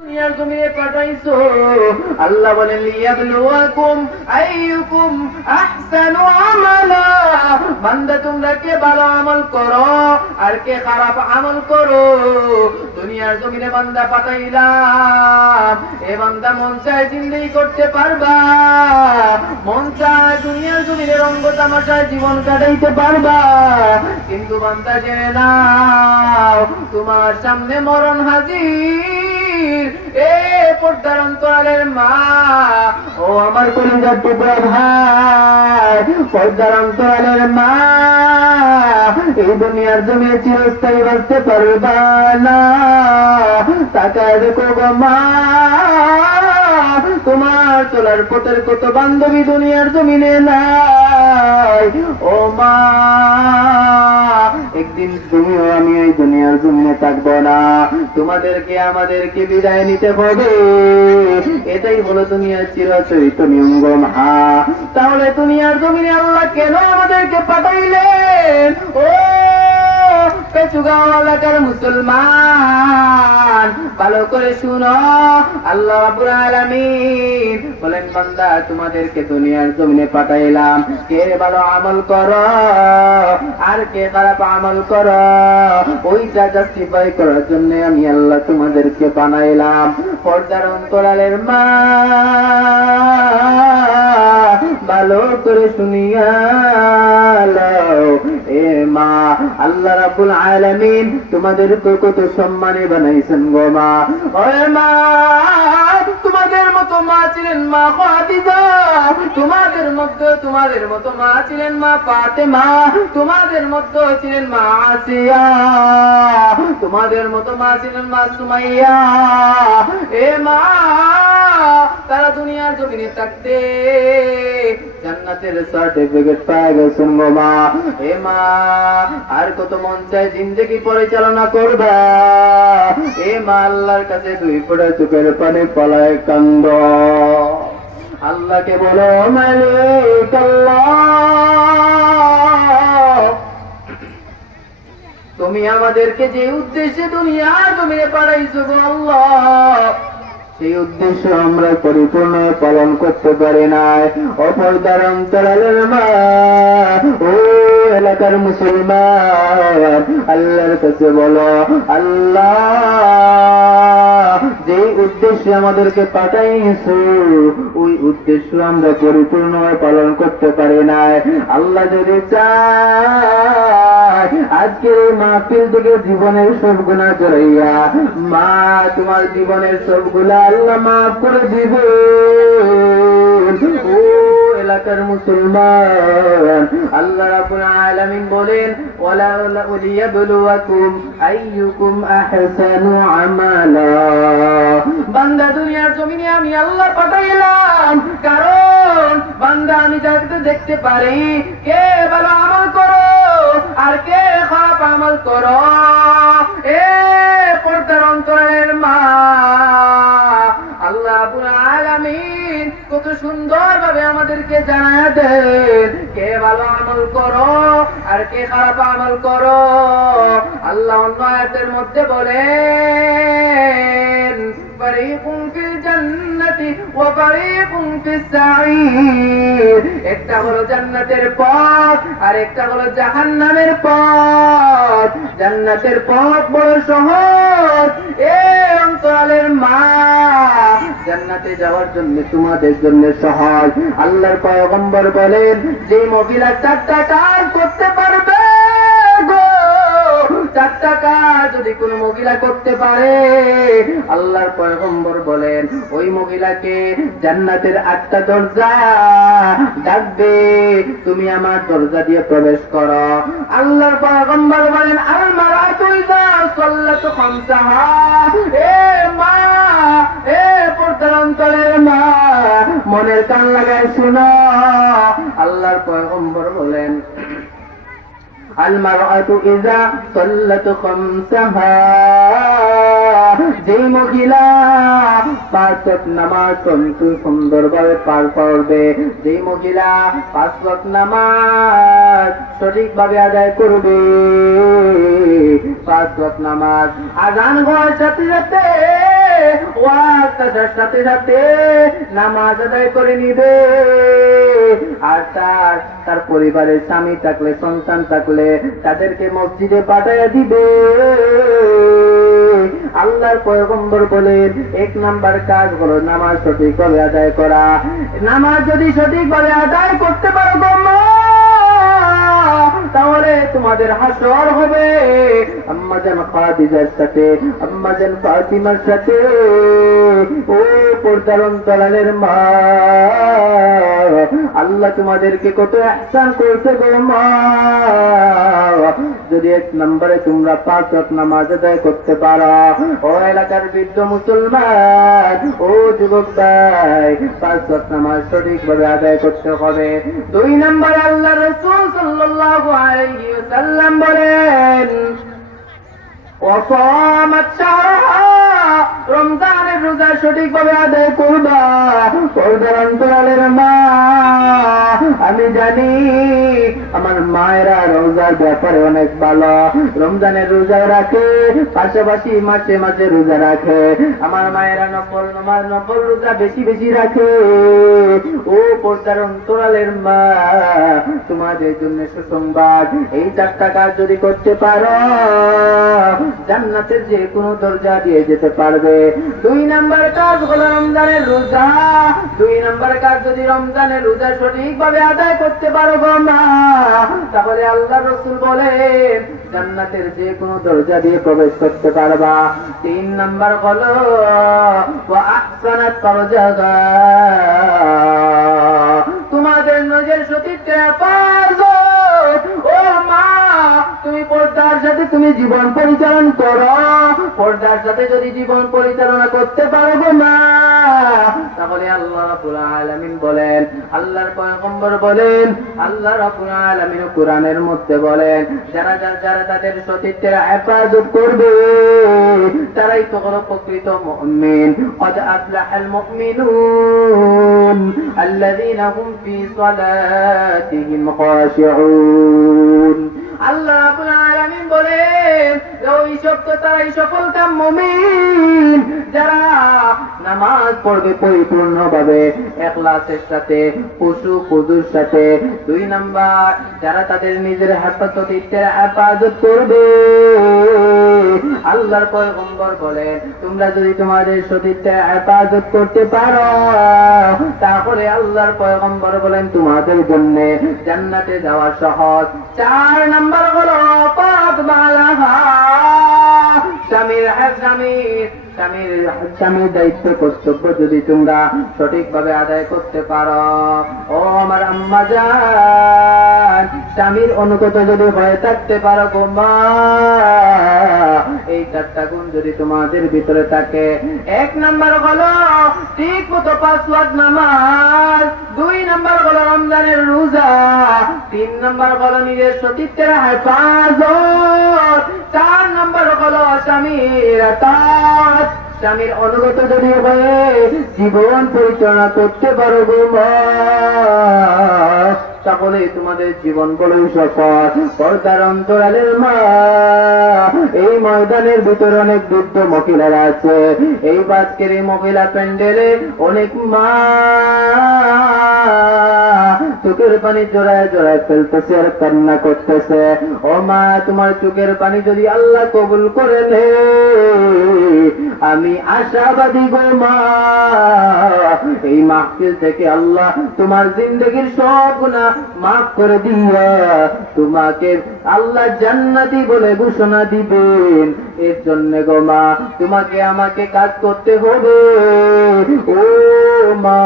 দুনিয়ার জমিনে পাঠাইছো। আল্লাহ বলেন লিয়াবলুয়াকুম আইয়ুকুম আহসানু আমালা। বান্দা তোমরা কে ভালো আমল করো আর কে খারাপ আমল করো। দুনিয়ার জমিনে বান্দা পাঠাইলাম, এ বান্দা মন চায় জিন্দেগি করতে পারবা, মন চায় দুনিয়ার জমিনে রঙ্গ তামাশায় জীবন কাটাইতে পারবা, কিন্তু বান্দা জেনে নাও তোমার সামনে মরণ হাজির। এ পর্দার অন্তরালের মা, ও আমার কলিজার টুকরা ভাই, পর্দার অন্তরালের মা, এই দুনিয়ার জমিনে চিরস্থায়ী বাঁচতে পারবা না। তাকায় দেখো গো মা, তোমার চলার পথের কত বান্ধবী দুনিয়ার জমিনে নাই। ও মা, একদিন তুমিও আমি এই দুনিয়ার জমিনে থাকবো না, তোমাদেরকে আমাদেরকে বিদায় নিতে হবে। এটাই হলো দুনিয়ার চিরাচরিত নিয়ম গো মা। তাহলে দুনিয়ার জমিনে আল্লাহ কেন আমাদেরকে পাঠাইলেন? ও পেচুগাঁও এলাকার মুসলমান, ভালো করে শুনো। আল্লাহ রাব্বুল আলামিন বলেন, বান্দা তোমাদেরকে দুনিয়ার জমিনে পাঠাইলাম, কে ভালো আমল করো আর কে খারাপ আমল করো ওইটা জাস্টিফাই করার জন্য আমি আল্লাহ তোমাদেরকে বানাইলাম। পর্দার অন্তরালের মা, ভালো করে শুনিয়া লও। এ মা, আল্লাহ রাব্বুল আলামিন তোমাদেরকে কত সম্মানে বানাইছেন গো মা। ওরে মা, তোমাদের মতো মা ছিলেন মা খাদিজা, তোমাদের মতো মা ছিলেন মা ফাতেমা, তোমাদের মতো ছিলেন মা আসিয়া, তোমাদের মতো মা ছিলেন মা সুমাইয়া। এ মা, তারা দুনিয়ার জমিনে থাকতে জান্নাতের সার্টিফিকেট পেয়ে গেছেন গো মা। এ মা, আর কত মন চায় জিন্দেগি পরিচালনা করবা। এ মা, আল্লাহর কাছে দুই ফোঁটা চোখের পানি ফলায় কান্দ। আল্লাহকে বলো, মালিক আল্লাহ, তুমি আমাদেরকে যে উদ্দেশ্যে দুনিয়ার জমিনে পাঠাইছো গো আল্লাহ, সেই উদ্দেশ্য আমরা পরিপূর্ণ পালন করতে পারি নাই। অপরদার অন্তরালের মা, ও এলাকার মুসলমান, আল্লাহর কাছে বলো, আল্লাহ যে উদ্দেশ্যে আমাদেরকে পাঠাইছো ওই উদ্দেশ্য আমরা পরিপূর্ণ পালন করতে পারি নাই। আল্লাহ যদি চায় আজকের এই মাহফিল থেকে জীবনের সব গুনাহ জড়াইয়া মা তোমার জীবনের সবগুলা আল্লাহ মাফ করে দিবে। ও এলাকার মুসলমান, আল্লাহ রাব্বুল আলামিন বলেন, ওয়ালা লিয়াবলুয়াকুম আইয়ুকুম আহসানু আমালা। বান্দা দুনিয়ার জমিনে আমি আল্লাহ পাঠাইলাম কারণ বান্দা আমি যাকে দেখতে পারি কে ভালো আমল করো আর কে খারাপ আমল করো। এ পর্দার অন্তরের মা, আল্লাহ রাব্বুল আলামিন কত সুন্দর ভাবে আমাদেরকে জানায় দেন কে ভালো আমল করো আর কে খারাপ আমল করো। আল্লাহ অন্য আয়াতের মধ্যে বলেন, ফারিকুন ফিল জান্নাতি ওয়া ফারিকুন ফিস সাঈর। একটা হলো জান্নাতের পথ আর একটা হলো জাহান্নামের পথ। জান্নাতের পথ বড় সহজ। এ অন্তরালের মা, জান্নাতে যাওয়ার জন্য তোমাদের জন্য সহজ। আল্লাহর পয়গম্বর বলেন, যে মহিলা 4টা কাজ করতে পারবে গো, 4টা কাজ যদি কোন মহিলা করতে পারে, আল্লাহর পয়গম্বর বলেন ওই মহিলাকে জান্নাতের 8টা দরজা ডাকবে, তুমি আমার দরজা দিয়ে প্রবেশ করো। আল্লাহর পয়গম্বর বলেন, আল মারাতু ইযা সাল্লাত খামসাহা। এ মা, এ পর্দার অন্তরের মা, মনের কান লাগায় শুনো। আল্লাহর পয়গম্বর বলেন, আল মারাতু ইযা সাল্লাত খামসাহা, যে মহিলা 5 ওয়াক্ত নামাজ সুন্দরভাবে পার করবে, যে মহিলা 5 ওয়াক্ত নামাজ সঠিকভাবে আদায় করবে, 5 ওয়াক্ত নামাজ আযান হওয়ার সাথে সাথে রাত আসার সাথে সাথে নামাজ আদায় করে নিবে। আর তার পরিবারের স্বামী থাকলে, সন্তান থাকলে তাদেরকে মসজিদে পাঠাইয়া দিবে। আল্লাহর পয়গম্বর বলেন 1 নাম্বার কাজ হলো নামাজ সঠিকভাবে আদায় করা। নামাজ যদি সঠিকভাবে আদায় করতে পারো তাহলে তোমাদের হাসর হবে আম্মাজান খাদিজার সাথে, আম্মাজান ফাতিমার সাথে। ও পর্দার অন্তরালের মা, আল্লাহ তোমাদেরকে কত ইহসান করতে গো মা। যদি 1 নম্বরে তোমরা 5 ওয়াক্ত নামাজ আদায় করতে পারো, ও এলাকার বৃদ্ধ মুসলমান, ও যুবক ভাই, 5 ওয়াক্ত নামাজ সঠিকভাবে আদায় করতে হবে। 2 নম্বরে আল্লাহ রাসূল সাল্লাল্লাহু আলাইহি ওয়াসাল্লাম বলেন ওয়াসামাত শাহরা, রমজানের রোজা সঠিকভাবে আদায় করবা। পর্দার অন্তরালের মা, আমি জানি আমার মায়েরা রোজার ব্যাপারে অনেক ভালো। রমজানের রোজা রাখে, পাশাপাশি মাঝে মাঝে রোজা রাখে। আমার মায়েরা নফল রোজা বেশি বেশি রাখে। ও পর্দার অন্তরালের মা, তোমাদের জন্য সুসংবাদ, এই 4টা কাজ যদি করতে পারো জান্নাতের যে কোনো দরজা দিয়ে যেতে পারবে। 2 নাম্বার কাজ হলো রমজানের রোজা। 2 নাম্বার কাজ যদি রমজানের রোজা সঠিকভাবে আদায় করতে পারো মা, তাহলে আল্লাহ রাসূল বলেন জান্নাতের যে কোনো দরজা দিয়ে প্রবেশ করতে পারবা। 3 নাম্বার হলো ওয়া আহসানাত ফারজাহা, তোমাদের নিজের সতীত্বের হেফাজত। ও মা, তুমি পর্দার সাথে তুমি জীবন পরিচালনা করো। পর্দার সাথে যদি জীবন পরিচালনা করতে পারো না, তাহলে আল্লাহ রাব্বুল আলামিন বলেন, আল্লাহর পয়গম্বর বলেন, আল্লাহ রাব্বুল আলামিন কোরআনের মধ্যে বলেন, যারা তাদের সতীত্বের হেফাজত করবে তারাই তো হলো প্রকৃত মুমিন। قد أفلح المؤمنون الذين هم في صلاتهم خاشعون। আল্লাহ রাব্বুল আলামিন বলেন ওই তারাই সফলকাম মুমিন যারা নামাজ পড়বে পরিপূর্ণভাবে, ইখলাসের সাথে, খুশুর সাথে। 2 নাম্বার, যারা তাদের নিজের সতীত্বের হেফাজত করবে। আল্লাহর পয়গম্বর বলেন তোমরা যদি তোমাদের সতীত্বের হেফাজত করতে পারো, তাহলে আল্লাহর পয়গম্বর বলেন তোমাদের জন্য জান্নাতে যাওয়া সহজ। 4 নাম্বার হলো পাক বালাহা, স্বামীর দায়িত্ব কর্তব্য যদি তোমরা সঠিকভাবে আদায় করতে পারো। ও আমার আম্মা জান, স্বামীর অনুগত যদি হয়ে থাকতে পারো গো মা, এই 4টা গুণ যদি তোমাদের ভিতরে থাকে। 1 নাম্বার হলো ঠিক মতো 5 ওয়াক্ত নামাজ। 2 নাম্বার হলো রমজানের রোজা। 3 নাম্বার হলো নিজের সতীত্বের হেফাজত। 4 নাম্বার হলো স্বামীর আতাত। স্বামীর অনুগত যদি হয়ে জীবন পরিচালনা করতে পারো গো মা, তাহলে তোমাদের জীবন বড়ই সফল। পর্দার অন্তরালের মা, এই ময়দানের ভিতরে অনেক বৃদ্ধ মহিলারা আছে। এই আজকের এই মহিলা প্যান্ডেলে অনেক মা চোখের পানি জড়ায় জড়ায় ফেলতেছে আর কান্না করতেছে। ও মা, তোমার চোখের পানি যদি আল্লাহ কবুল করে নে, আমি আশাবাদী গো মা, এই মাহফিল থেকে আল্লাহ তোমার জিন্দেগীর সব গুনাহ মাফ করে দিয়া তোমাকে আল্লাহ জান্নাতি বলে ঘোষণা দিবেন। এর জন্য গো মা, তোমাকে আমাকে কাজ করতে হবে। ও মা,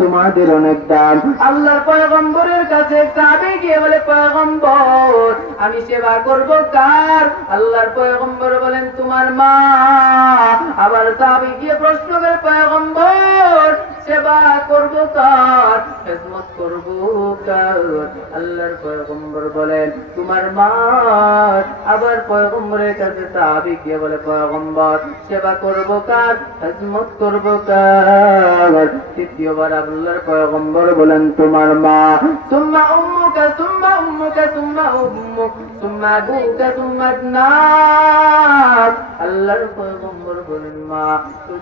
তোমাদের অনেক দাম। আল্লাহর পয়গম্বরের কাছে সাহাবী গিয়ে বলে, পয়গম্বর আমি সেবা করব কার? আল্লাহর পয়গম্বর বলেন তোমার মা। আবার সাহাবী গিয়ে প্রশ্ন করে, পয়গম্বর সেবা করব কার, খেদমত করব কার? আল্লাহর পয়গম্বর বলেন তোমার মা। আবার পয়গম্বরের কাছে সাহাবী গিয়ে বলে পয়গম্বর সেবা করব কার, খেদমত করব কার? তৃতীয়বার আল্লাহর পয়গম্বর বলেন তোমার মা। সুম্মা উম্মুকা সুম্মা উম্মুকা সুম্মা উম্মুক সুম্মা আবুকা সুম্মা আবনাক। আল্লাহর পয়গম্বর বলেন মা। তো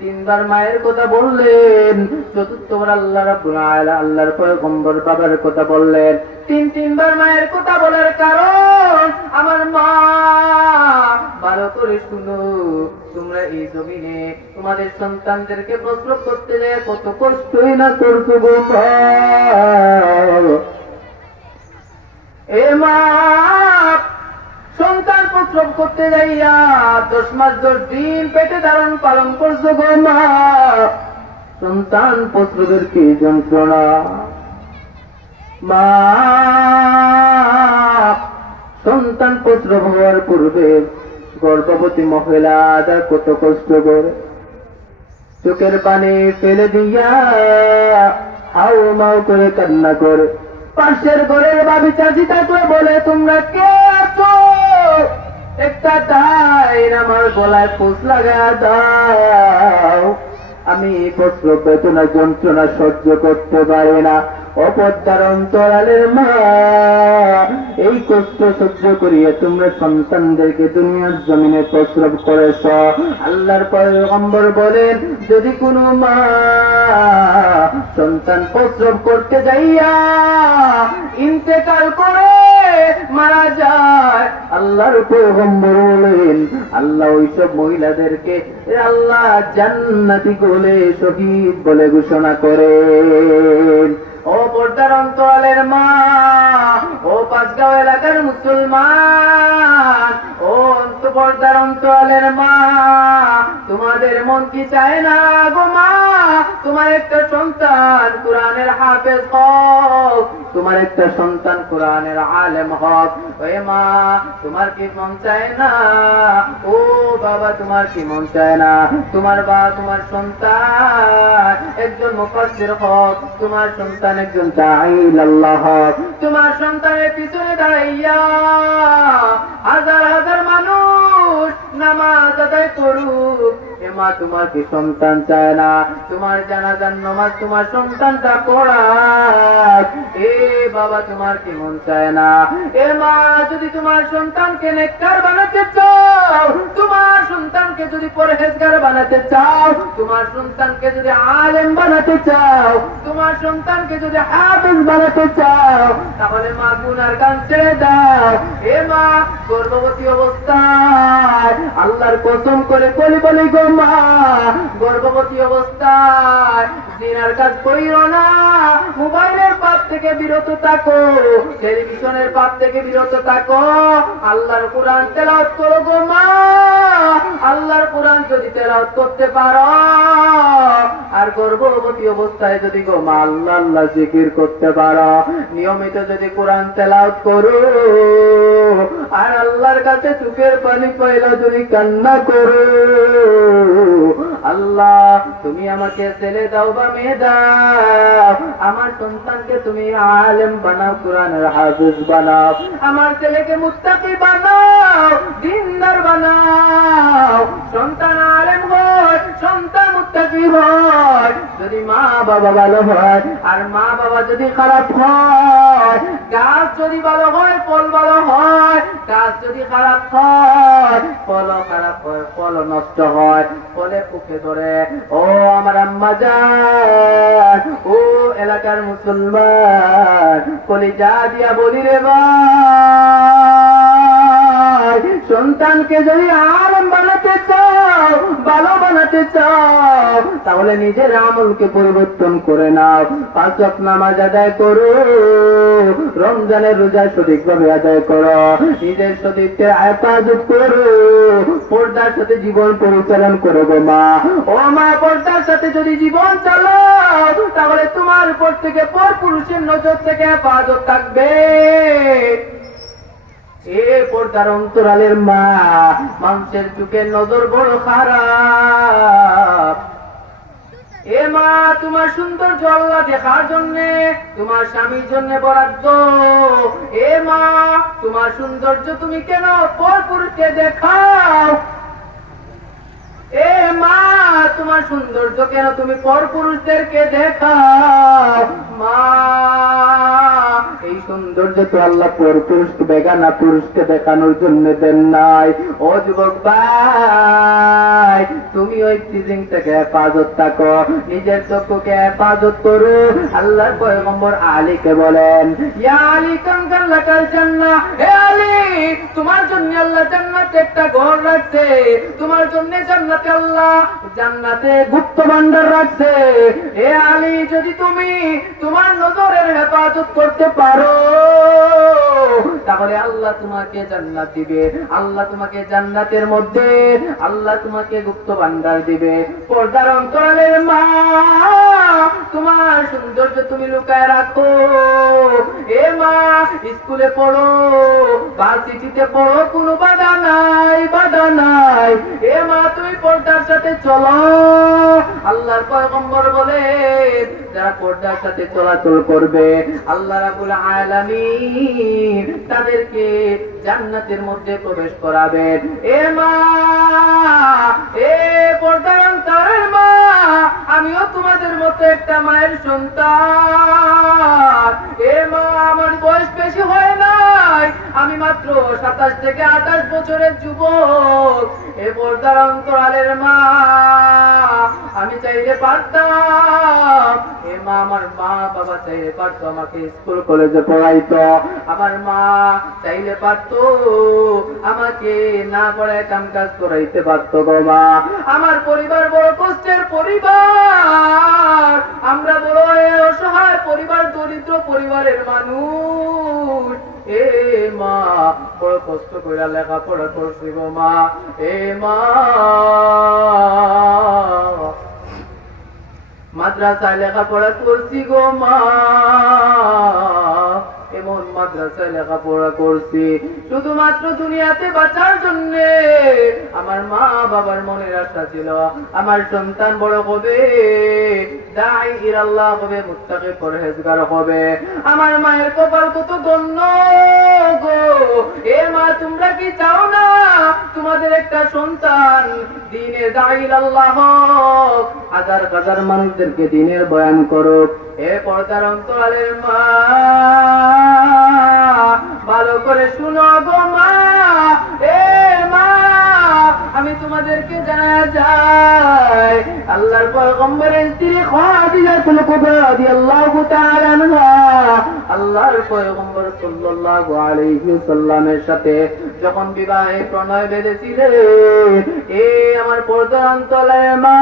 তিনবার মায়ের কথা বললেন, চতুর্থবার আল্লাহ রাব্বুল আলামিন আল্লাহর পয়গম্বর বাবার কথা বললেন। তিনবার মায়ের কথা বলার কারণ আমার মা। ভালো করে শুনো, তোমরা এই জমিনে তোমাদের সন্তানদেরকে প্রসব করতে যায় কত কষ্টই না করছো গো মা। এ মা, সন্তান প্রসব করতে যাইয়া 10 মাস 10 দিন পেটে ধারণ পালন করছো গো মা। সন্তান প্রসবের কি যন্ত্রণা মা। সন্তান প্রসব হওয়ার পূর্বে গর্ভবতী মহিলা কত কষ্ট করে, চোখের পানি ফেলে দিয়া হাউ মাউ করে কান্না করে। পাশের ঘরের ভাবি চাচি থাকলে বলে তোমরা কে আছো, একটা দাইন আমার গলায় ফুস লাগা দাও, আমি প্রসব বেদনা যন্ত্রণা সহ্য করতে পারি না। অপরদার অন্তরালের মা, এই কষ্ট সহ্য করিয়ে তোমরা সন্তানদেরকে দুনিয়ার জমিনে প্রসব করেছ। আল্লাহর পয়গম্বর বলেন যদি কোনো মা সন্তান প্রসব করতে যাইয়া ইন্তেকাল করে মারা যায়, আল্লাহর পয়গম্বর বলেন আল্লাহ ওইসব মহিলাদেরকে আল্লাহ জান্নাতি বলে শহীদ বলে ঘোষণা করেন। ও পর্দার অন্তরালের মা, ও পাঁচগাঁও এলাকার মুসলমান, ও পর্দার অন্তরালের মা, তোমাদের মন কি চায় না গো মা তোমার একটা সন্তান কোরআনের হাফেজ হোক, তোমার একটা সন্তান কোরআনের আলেম হোক? ওই মা, তোমার কি মন চায় না? ও বাবা, তোমার কি মন চায় না তোমার তোমার সন্তান একজন মুফাসসির হোক, তোমার সন্তান একজন দাঈল আল্লাহ হোক, তোমার সন্তানের পিছনে দাঁড়াইয়া হাজার হাজার মানুষ নামাজ আদায় করুক? এ মা, তোমার কি সন্তান চায় না তোমার জানাজার নামাজ তোমার সন্তানটা পড়াক? এ বাবা, তোমার কি মন চায় না? এ মা, যদি তোমার সন্তানকে নেককার বানাতে চাও, তোমার সন্তানকে যদি পরহেজগার বানাতে চাও, তোমার সন্তানকে যদি আলেম বানাতে চাও, তোমার সন্তানকে যদি হাফেজ বানাতে চাও, তাহলে মা গুনার কাজ ছেড়ে দাও। এ মা, গর্ভবতী অবস্থায় আল্লাহর কসম করে বলি গো মা, গর্ভবতী অবস্থায় জিনার কাজ করিও না, মোবাইলের পাপ থেকে বিরত থাকো, টেলিভিশনের পাপ থেকে বিরত থাকো, আল্লাহর কোরআন তেলাওয়াত করো গো মা। আল্লাহর কোরআন যদি তেলাওয়াত করতে পারো আর গর্ভবতী অবস্থায় যদি গো মা আল্লাহ আল্লাহ জিকির করতে পারো, নিয়মিত যদি কোরআন তেলাওয়াত করো আর আল্লাহর কাছে চোখের পানি পয়লা যদি কান্না করো, আল্লাহ তুমি আমাকে ছেলে দাও বা মেয়ে দাও, আমার সন্তানকে তুমি আলেম বানাও, কোরআনের হাফেজ বানাও, আমার ছেলেকে মুত্তাকি বানাও, দিনদার বানাও, সন্তান আলেম হয়, সন্তান মুত্তাকি হয়। যদি মা বাবা ভালো হয় আর মা বাবা যদি খারাপ হয়, গাছ যদি ভালো হয় ফল ভালো হয়, গাছ যদি খারাপ হয় ফল খারাপ হয়, ফল নষ্ট হয়, ফলে পুকে ধরে। ও আমার আম্মা জান, ও এলাকার মুসলমান, কলিজা দিয়া বলি রে ভাই, সন্তানকে যদি আলেম বানাতে চাও, ভালো বানাতে চাও, তাহলে নিজের আমলকে পরিবর্তন করে নাও। 5 ওয়াক্ত নামাজ আদায় করো, রমজানের রোজা সঠিকভাবে আদায় করো, নিজের সতীত্বের হেফাজত করো, পর্দার সাথে জীবন পরিচালন করো গো মা। ও মা, পর্দার সাথে যদি জীবন চালাও তাহলে তোমার উপর থেকে পর পুরুষের নজর থেকে হেফাজত থাকবে। এ পর্দার অন্তরালের মা, মানুষের চোখের নজর বড় খারাপ। এ মা, তুমি তোমার সৌন্দর্য আল্লাহ দেখার জন্য, তোমার স্বামীর জন্য বরাদ্দ। এ মা, তোমার সৌন্দর্য তুমি কেন পরপুরুষকে দেখাও? এ মা, তোমার সৌন্দর্য কেন তুমি পরপুরুষদেরকে দেখাও? মা, এই সৌন্দর্য তো আল্লাহ পরপুরুষকে, বেগানা পুরুষকে দেখানোর জন্য দেন নাই। ও যুবক ভাই, তুমি ওই টিজিং থেকে হেফাজত থাকো, নিজের চক্ষুকে হেফাজত করো। আল্লাহর পয়গম্বর আলীকে বলেন, ইয়া আলী কানকান লাকাল জান্নাহ, হে আলী, তোমার জন্য আল্লাহ জান্নাতে একটা ঘর রাখছে, তোমার জন্য জান্নাতে আল্লাহ জান্নাতে গুপ্ত ভান্ডার রাখছে। হে আলী, যদি তুমি তোমার নজরের হেফাজত করতে পারো, তাহলে আল্লাহ তোমাকে জান্নাত দিবে। আল্লাহ তোমাকে জান্নাতের মধ্যে আল্লাহ তোমাকে গুপ্ত ভান্ডার দিবে। পর্দার অন্তরালের মা, তোমার সৌন্দর্য তুমি লুকায় রাখো। এ মা, স্কুলে পড়ো, ভার্সিটিতে পড়ো, কোনো বাধা নাই, বাধা নাই। এ মা, তুমি পর্দার সাথে চলো। আল্লাহর পয়গম্বর বলে, যারা পর্দার সাথে চলাচল করবে আল্লাহ রাব্বুল আলামিন তাদেরকে জান্নাতের মধ্যে প্রবেশ করাবেন। এ মা, এ পর্দার অন্তরের মা, আমিও তোমাদের মতো একটা মায়ের সন্তান। এ মা, আমার বয়স বেশি হয় নাই, আমি মাত্র 27 থেকে 28 বছরের যুবক। এ পর্দার অন্তরালের মা, আমি চাইলে পারতাম, এ মা, আমার মা বাবা চাইলে পারতো আমাকে স্কুল কলেজে পড়াইতো, আমার মা চাইলে পারতো আমাকে না পড়ায় কাম কাজ করাইতে পারতো গো মা। আমার পরিবার বড় কষ্টের পরিবার, আমরা বড় অসহায় পরিবার, দরিদ্র পরিবারের মানুষ। এ মা, বড় কষ্ট কইরা লেখাপড়া করছি গো মা। এ মা, মাদ্রাসায় লেখাপড়া করছি গো মা, এমন মাদ্রাসায় লেখাপড়া করছি শুধুমাত্র দুনিয়াতে বাঁচার জন্য। আমার মা বাবার মনের আশা ছিল আমার সন্তান বড় হবে, দাঈ ইলাল্লাহ হবে, মুত্তাকি পরহেজগার হবে। আমার মায়ের কপাল কত ধন্য গো। এ মা, তোমরা কি চাও না তোমাদের একটা সন্তান দ্বীনের দাঈ ইলাল্লাহ হোক, হাজার হাজার মানুষদেরকে দ্বীনের বয়ান করুক? এ পর্দার অন্তরালের মা, ভালো করে শুনো গো মা। এ মা, আমি তোমাদেরকে জানায়া যাই, আল্লাহর পয়গম্বরের স্ত্রী খাদিজাতুল কুবরা রাদিয়াল্লাহু তাআলা আনহা আল্লাহর পয়গম্বর সাল্লাল্লাহু আলাইহি ওয়াসাল্লামের সাথে যখন বিবাহে প্রণয় বেঁধেছিলেন, এ আমার পর্দার অন্তরালের মা,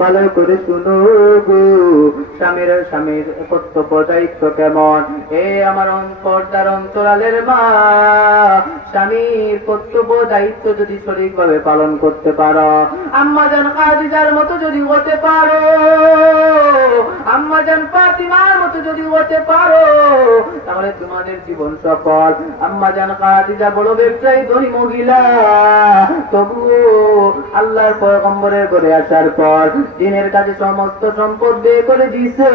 ভালো করে শুনো গো। স্বামীর কর্তব্য দায়িত্ব কেমন? এ আমার পর্দার অন্তরালের মা, স্বামীর কর্তব্য দায়িত্ব যদি সঠিকভাবে পালন করতে পারো, আম্মাজান খাদিজার মতো যদি হতে পারো, আম্মাজান ফাতিমার মতো যদি হতে পারো, তাহলে তোমাদের জীবন সফল। আম্মাজান খাদিজা বড় ব্যবসায়ী ধনী মহিলা, তবু আল্লাহর পয়গম্বরের ঘরে আসার পর দিনের কাজে সমস্ত সম্পদ ব্যয় করে দিয়েছে।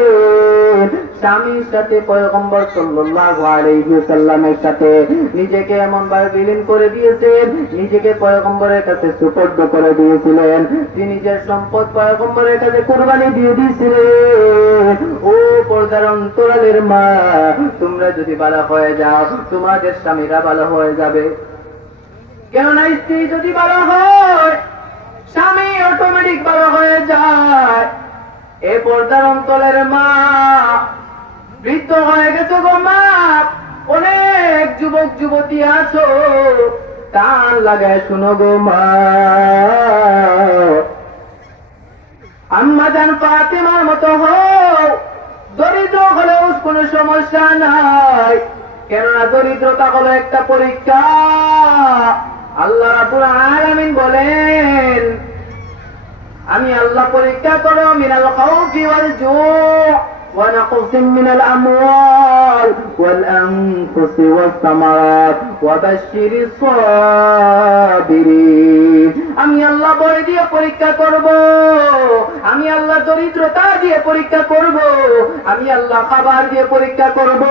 স্বামীর সাথে পয়গম্বর সাল্লাল্লাহু আলাইহি ওয়াসাল্লামের সাথে নিজেকে এমন ভাবে বিলীন করে দিয়েছেন, নিজেকে পয়গম্বরের কাছে সুপর্দ করে দিয়েছিলেন। তিনি নিজের সম্পদ পয়গম্বরের কাছে কুরবানি দিয়ে দিয়েছিলেন। ও পর্দার অন্তরালের মা, তোমরা যদি ভালো হয়ে যাও, তোমাদের স্বামীরা ভালো হয়ে যাবে। কেননা স্ত্রী যদি ভালো হয়, স্বামী অটোমেটিক ভালো হয়ে যায়। এ পর্দার অন্তরের মা, বৃদ্ধ হয়ে গেছে গো মা, অনেক যুবক যুবতী আছো, কান লাগায় শুনো গো মা। আম্মাজান ফাতিমার মতো হও, দরিদ্র হলেও কোনো সমস্যা নাই, কেননা দরিদ্রতা হলো একটা পরীক্ষা। আল্লাহ রাব্বুল আলামিন বলেন, আমি আল্লাহ পরীক্ষা করো মিনাল খাউফি ওয়াল জু', ونقص من الأموال والأنفس والثمرات وبشر الصابرين আমি আল্লাহ বড় দিয়ে পরীক্ষা করব, আমি আল্লাহ দরিদ্রতা দিয়ে পরীক্ষা করব, আমি আল্লাহ খাবার দিয়ে পরীক্ষা করব,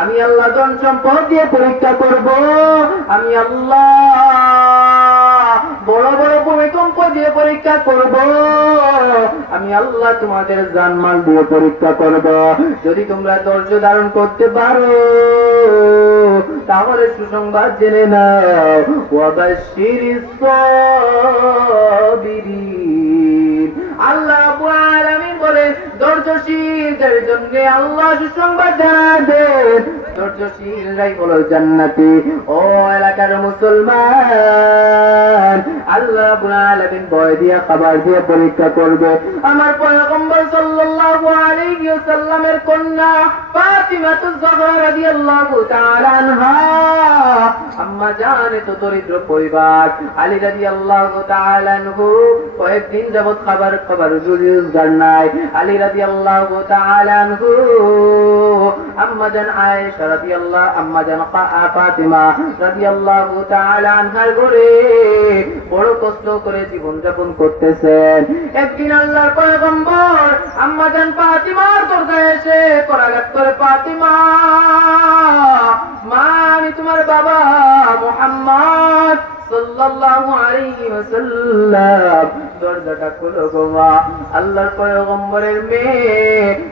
আমি আল্লাহ ধন সম্পদ দিয়ে পরীক্ষা করব, আমি আল্লাহ বড় বড় ভূমিকম্প দিয়ে পরীক্ষা করব, আমি আল্লাহ তোমাদের জানমাল দিয়ে পরীক্ষা করব। যদি তোমরা ধৈর্য ধারণ করতে পারো তাহলে সুসংবাদ জেনে নাও, ওয়াবাশশিরিস সাবিরিন। আল্লাহ রাব্বুল আলামিন বলেন ধৈর্যশীলদের জন্য আল্লাহ সুসংবাদ জানাবেন, ধৈর্যশীলরাই হলো জান্নাতি। ও এলাকার মুসলমান, আল্লাহ রাব্বুল আলামিন ভয় দিয়ে খাবার দিয়ে পরীক্ষা করবে। আমার পয়গম্বর সাল্লাল্লাহু আলাইহি ওয়াসাল্লামের কন্যা ফাতিমাতুজ জাহরা রাদিয়াল্লাহু তাআলা আনহা, আম্মা জান তো দরিদ্র পরিবার, আলী রাদিয়াল্লাহু তাআলা আনহু কয়েকদিন যাবত খাবার রোজগার নাই। আলী রাদিয়াল্লাহু তাআলা আনহু আম্মা জান আয়েশা রাদিয়াল্লাহু, আম্মা জান ফাতিমা রাদিয়াল্লাহু তাআলা আনহার ঘরে বড় কষ্ট করে জীবন যাপন করতেছেন। একদিন আল্লাহর পয়গম্বর আম্মা জান ফাতিমার দরজায় এসে করাঘাত করে, ফাতিমা মা, আমি তোমার বাবা মুহাম্মদ সাল্লাল্লাহু আলাইহি ওয়াসাল্লাম, দরজাটা খুলো গো মা। আল্লাহর পয়গম্বরের মেয়ে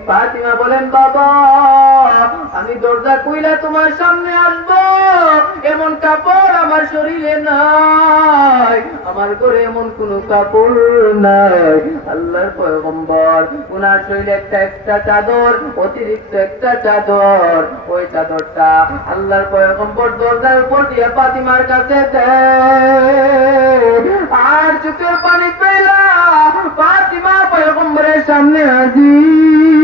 ফাতিমা বলেন, বাবা আমি দরজা খুইলা তোমার সামনে আসবো, এমন কাপড় আমার শরীরে নাই, আমার ঘরে এমন কোন কাপড় নাই। আল্লাহর পয়গম্বর ওনার শরীরে একটা এক্সট্রা চাদর, অতিরিক্ত একটা চাদর, ওই চাদরটা আল্লাহর পয়গম্বর দরজার উপর দিয়ে ফাতিমার কাছে দেয়। আর চোখের পানি পেলা ফাতিমা পয়গম্বরের সামনে হাজির।